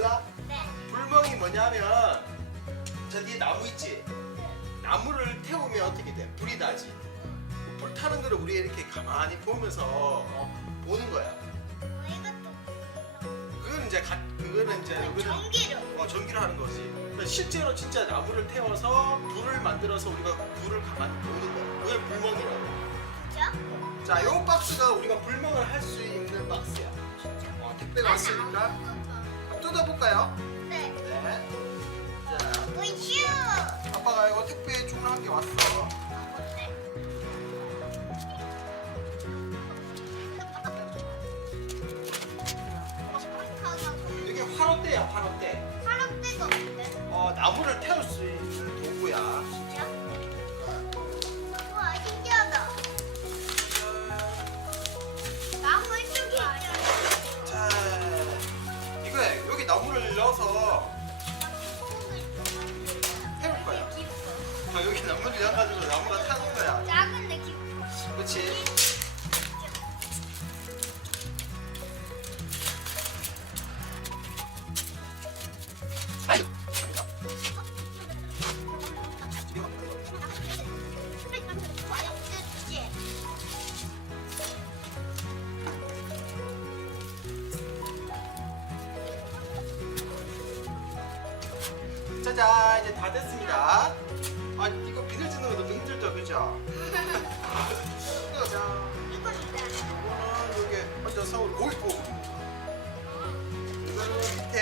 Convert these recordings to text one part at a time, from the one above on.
몰라? 네. 불멍이 뭐냐면 저 뒤에 나무 있지? 나무를 태우면 어떻게 돼? 불이 나지. 불 타는 거를 우리 이렇게 가만히 보면서 보는 거야. 이것도 그거는 이제 전기로. 전기로 하는 거지. 그러니까 실제로 진짜 나무를 태워서 불을 만들어서 우리가 불을 가만히 보는 거야. 그게 불멍이라고. 그죠? 자, 요 박스가 우리가 불멍을 할 수 있는 박스야. 택배가 왔으니까 한번 뜯어볼까요? 네. 네. 자, 우슈. 아빠가 이거 택배 주문한 게 왔어. 네. 이게 화로대야, 화로대. 화롯대가 없는데? 나무를 태울 수 있는 도구야. 진짜? 우와, 신기하다. 나무 이쪽에 있잖아. 자, 이거야. 여기 나무를 넣어서 태울 거야. 자, 여기 나무를 넣어가지고 나무가 타는 거야. 작은데 깊어. 그렇지? 짜잔, 이제 다 됐습니다. 이거 비늘 뜯는 거 너무 힘들죠, 그죠? 짜잔. 이거는 여기 앉아서 우리 고기 구워 먹는 거. 이거는 밑에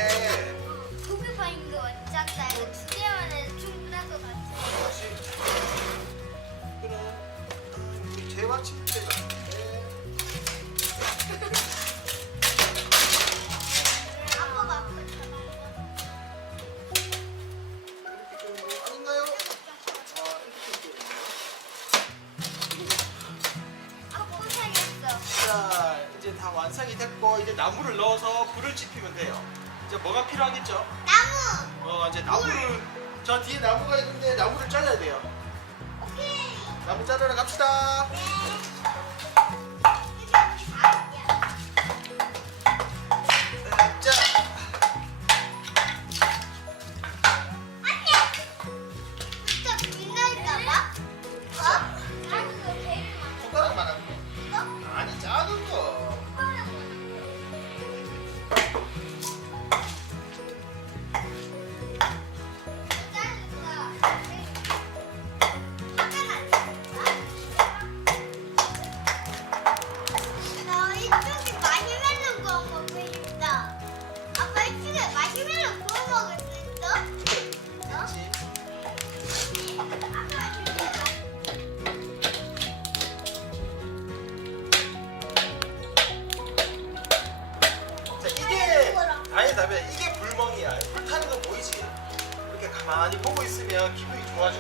고기 파인 거 작다. 이거 두 개만 해도 충분할 것 같아. 이거는 재화 침대 같은데. 아빠가 아까 전화한 이렇게 좀 아닌가요? 이렇게 아빠 고생했어. 자, 이제 다 완성이 됐고 이제 나무를 넣어서 불을 지피면 돼요. 이제 뭐가 필요하겠죠? 나무. 이제 나무를 저 뒤에 나무가 있는데 나무를 잘라야 돼요. 오케이. 나무 자르러 갑시다. 네. 자, 진짜 빛날까봐? 작은 거 제일 많아. 손가락만 하는 거. 이거? 아니, 작은 거. 나 이쪽에 마시멜로 구워 먹고 싶다. 아빠 이쪽에 마시멜로 구워 먹을 수 있어? 그렇지. 아빠 줄게. 자, 이게 아니 다빈 이게 불멍이야. 불 타는 거 보이지? 이렇게 가만히 보고 있으면 기분이 좋아져.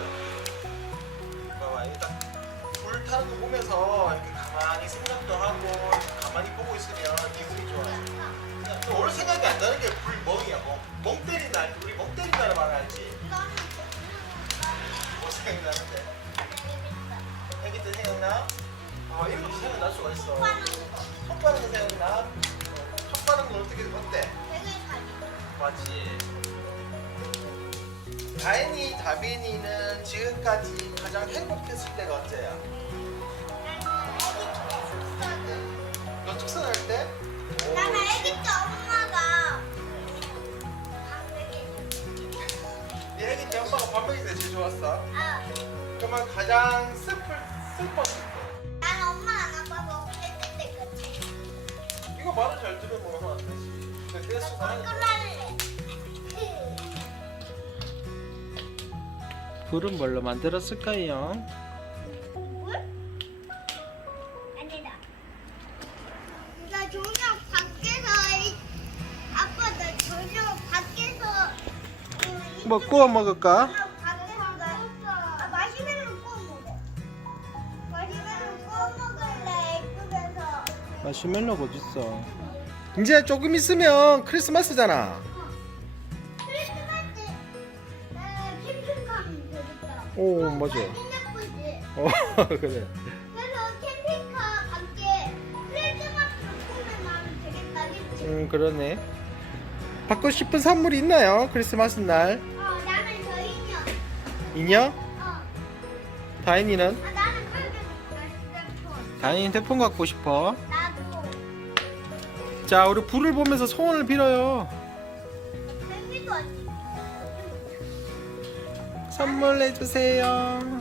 봐봐, 일단 불 타는 거 보면서 이렇게 가만히 생각도 하고 가만히 보고 있으면 기분이 좋아져. 그냥 또 오늘 생각이 안 나는 게 불멍이야. 멍 때린다. 우리 멍 때린다는 말 알지? 뭐 생각나는데? 애기 때 생각나? 이런 것도 생각날 수가 있어. 첫 빠는 거 생각나? 첫 빠는 건 어때? 되게 잘 맞지? 다인이, 다빈이는 지금까지 가장 행복했을 때가 언제야? 너 축사할 때? 나는 애기 때 엄마가 네 애기 때 엄마가 밥 먹일 때 제일 좋았어. 아, 그러면 가장 슬펐을 때? 나는 엄마랑 아빠가 없을 때 끝에 이거 말을 잘 들으면 하면 안 되지. 근데 내 수가 하니까. 꼴라래. 불은 뭘로 만들었을까요? 물? 아니다. 나 저녁 밖에서 아빠 나 저녁 밖에서 뭐 구워 먹을까? 마시멜로 구워 먹어. 마시멜로 구워 먹을래 예쁘게서. 마시멜로가 어딨어? 이제 조금 있으면 크리스마스잖아. 크리스마스 캠핑 가면 되겠다. 오, 맞아. 완전 예쁘지? 그래. 그래서 캠핑카 밖에 크리스마스로 꾸며 놔면 되겠다, 그치? 그러네. 받고 싶은 선물이 있나요? 크리스마스 날 나는 저 인형. 인형? 어. 다인이는? 나는 그렇게 핸드폰. 다인이 핸드폰 갖고 싶어. 나도. 자, 우리 불을 보면서 소원을 빌어요. 생기도 아니고. 선물해 주세요.